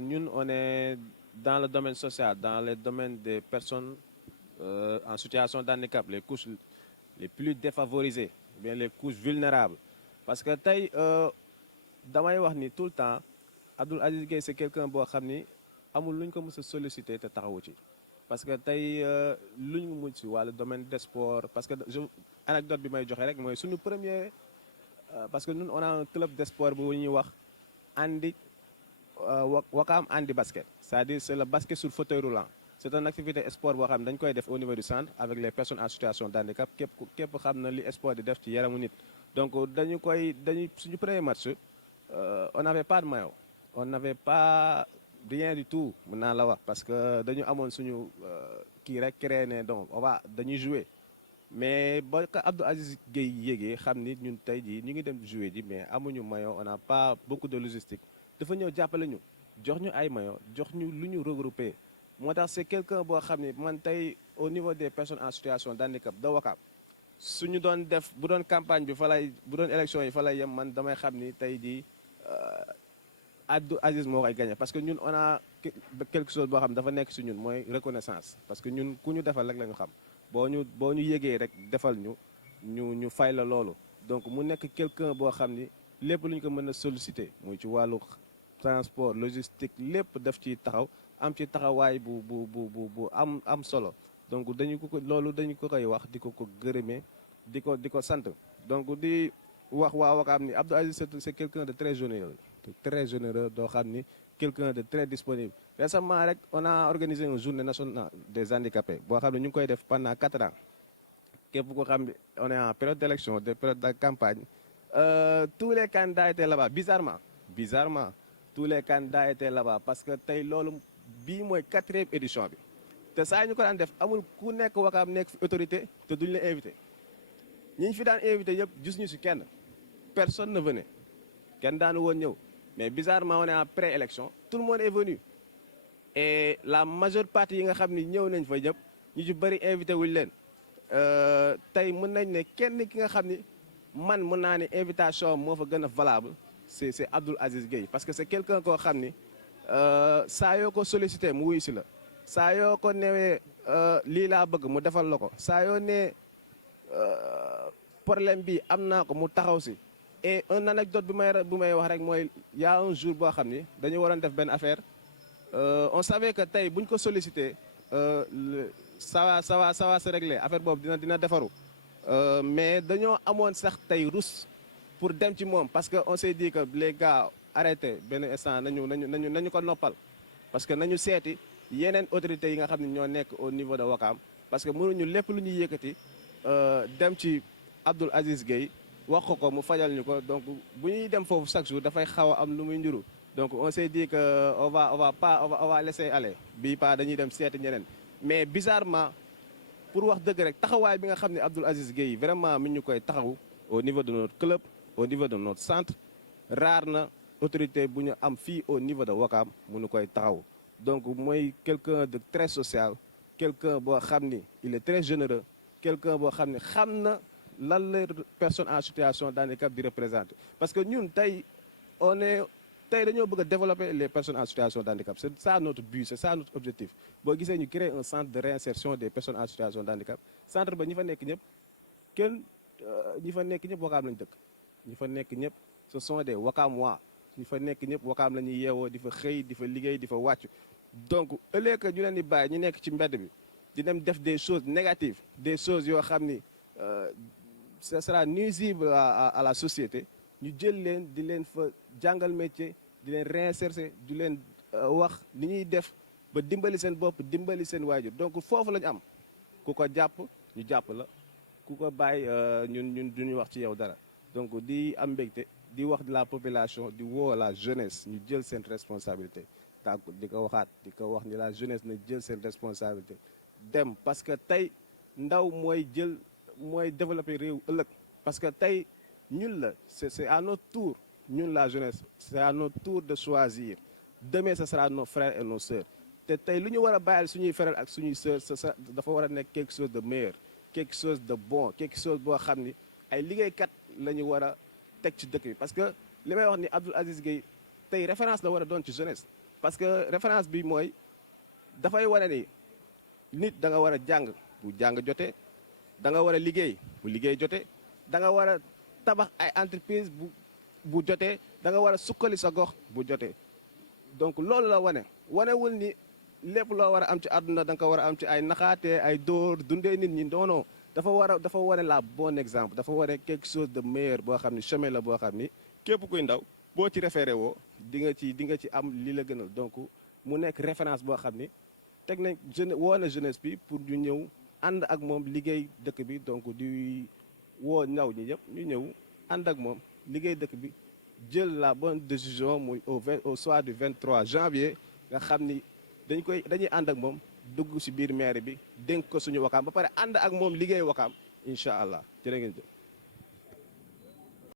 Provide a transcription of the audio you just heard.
Nous, on est dans le domaine social, dans le domaine des personnes en situation de handicap, les couches les plus défavorisées, bien les couches vulnérables. Parce que taille, damay wax ni tout le temps Abdoul Aziz Gueye c'est quelqu'un boo xam ni amul lu ñu ko mës a sollicité te taxawu ci. Parce que tey lu ñu mujj si wàllu domaine des sports parce que anecdote bi may joxe rek mooy suñu premier parce que ñun on a un club de sport bu ñuy wax andi Wakam Andi Basket. C'est-à-dire c'est le basket sur fauteuil roulant. C'est une activité sport boo xam ne dañ koy def au niveau du centre avec les personnes en situation de handicap képp xam na li sport di def ci yaramu nit. Donc suñu premier match on n'avait pas de maillot. On n'avait pas rien du tout mën naa la wax parce que dañu amoon suñu kii rek créé ne donc dañuy jouer. Mais ba ka Abdou Aziz Gueye yéegee xam ni ñun tey jii ñu ngi dem jouer ji mais amuñu maillot on n'a pas beaucoup de logistique dafa ñëw jàppale ñu jox ñu ay maillot jox ñu lu ñu regroupé moo tax c'est quelqu'un boo xam ni man tey au niveau des personnes en situation de handicap de Ouakam suñu doon def bu doon campagne bi bu doon élection yi fa lay yem man damay xam ni tey jii Abdou Aziz moo koy gagné parce que ñun on a quelque chose boo xam dafa nekk si ñun mooy reconnaissance parce que ñun ku ñu defal rek la ñu xam boo ñu yégee rek defal ñu fay la loolu donc mu nekk quelqu'un boo xam ni lépp lu ñu ko mën a solliciter muy ci wàllu transport logistique lépp daf ci taxaw am ci taxawaay bu am solo donc dañu ko koy wax di ko gërëmee di ko sant donc di wax waa Ouakam ni Abdou Aziz c'est quelqu'un de très généreux doo xam ni quelqu'un de très disponible récemment rek on a organisé une journée nationale des handicapés boo xam ne ñu ngi koy def pendant 4 ans képp ko xam ne on est en période d'élection des périodes de campagne tous les candidats étaient là-bas bizarrement tous les candidats étaient là-bas parce que tey loolu bii mooy 4e édition bi te saa ñu ko daan def amul ku nekk Ouakam nekk fi autorité te duñu la invité ñi ñu fi daan invité yëpp gis ñu si kenn personne ne venait kenn daanu woon ñëw mais bizarrement on est en pré-élection tout le monde est venu et la majeure partie yi nga xam ni ñëw nañ fa ñëpp ñu ci bëri invité wuñ leen tey mën nañ ne kenn ki nga xam ni man mën naa ne invitation moo fa gën a valable c'est Abdoul Aziz Gueye parce que c'est quelqu'un koo xam ni saa yoo ko sollicité mu wuyu si la saa yoo ko newee lii laa bëgg mu defal la ko saa yoo ne problème bi am naa ko mu taxaw si et une anecdote bu may wax rek mooy y a un jour boo xam ni dañu waroon def benn affaire on savait que tey buñ ko sollicité ça va se régler affaire boobu dina defaru mais dañoo amoon sax tey rus pour dem ci moom parce que on s'est dit que les gars arrêté benn instant nañu ko noppal parce que nañu seeti yeneen autorités yi nga xam ne ñoo nekk au niveau de Ouakam parce que mënuñu lépp lu ñuy yëkkati dem ci Abdoul Aziz Gueye wax ko mu fajal ñu ko donc bu ñuy dem foofu chaque jour dafay xaw a am lu muy ndiru donc on s'est dit que on va laisser aller bii pas dañuy dem seeti ñeneen mais bizarrement pour wax dëgg rek taxawaay bi nga xam ne Abdoul Aziz Gueye vraiment mi ñu koy taxaw au niveau de notre club au niveau de notre centre rare na autorité bu ñu am fii au niveau de Ouakam mu ñu koy taxaw donc mooy quelqu'un de très social quelqu'un boo xam ni il est très généreux quelqu'un boo xam ni xam na lan la personne en situation de handicap di représenter parce que ñun tey tey dañoo bëgg a développer les personnes en situation de handicap c'est ça notre but c'est ça notre objectif boo gisee ñu créer un centre de réinsertion des personnes en situation de handicap centre ba ñi fa nekk ñëpp Ouakam lañu dëkk ñi fa nekk ñëpp ce sont des Ouakamois ñi fa nekk ñëpp Ouakam la ñuy yeewoo di fa xëy di fa liggéey di fa wàcc donc ëllëg que ñu leen di bàyyi ñu nekk ci mbedd bi di dem def des choses négatives des choses yoo xam ni ça sera nuisible à la société ñu jël leen di leen fa jàngal métier di leen réinsérer di leen wax ni ñuy def ba dimbali seen bopp dimbali seen waajur donc foofu la ñu am ku ko jàpp ñu jàpp la ku ko bàyyi ñun duñu wax ci yow dara donc di am mbégte di wax de la population di woo la jeunesse ñu jël seen responsabilité di ko wax ni la jeunesse na jël seen responsabilité dem parce que tey ndaw mooy développer réew ëllëg parce que tey ñun la c'est à notre tour ñun la jeunesse c'est à notre tour de choisir demain ce sera nos frères et nos sœurs te tey lu ñu war a bàyyil suñuy frères ak suñuy sœurs dafa war a nekk quelque chose de meilleur quelque chose de bon quelque chose boo xam ni ay liggéeykat la ñu war a teg ci dëkk bi parce que li may wax ni Abdoul Aziz Gueye tey référence la war a doon ci jeunesse parce que référence bi mooy dafay wane ni nit da nga war a jàng bu jàng jotee da nga war a liggéey bu liggéey jotee da nga war a tabax ay entreprise bu jotee da nga war a sukkali sa gox bu jotee donc loolu la wanewul ni lépp loo war a am ci àdduna da nga ko war a am ci ay naxaatee ay dóor dundee nit ñi non dafa wane la bon exemple dafa wane quelque chose de meilleur boo xam ni chemin la boo xam ni képp kuy ndaw boo ci référé woo di nga ci am li la gënal donc mu nekk référence boo xam ni teg nañ woo na jeunesse bi pour ñu ñëw ànd ak moom liggéey dëkk bi donc di woo ndaw ñi ñëpp ñu ñëw ànd ak moom liggéey dëkk bi jël la bonne décision muy au soir du 23 janvier nga xam ni dañuy ànd ak moom dugg ci biir maire bi dénk ko suñu wakaam ba pare ànd ak moom liggéey wakaam incha allah jërë ngeen jëf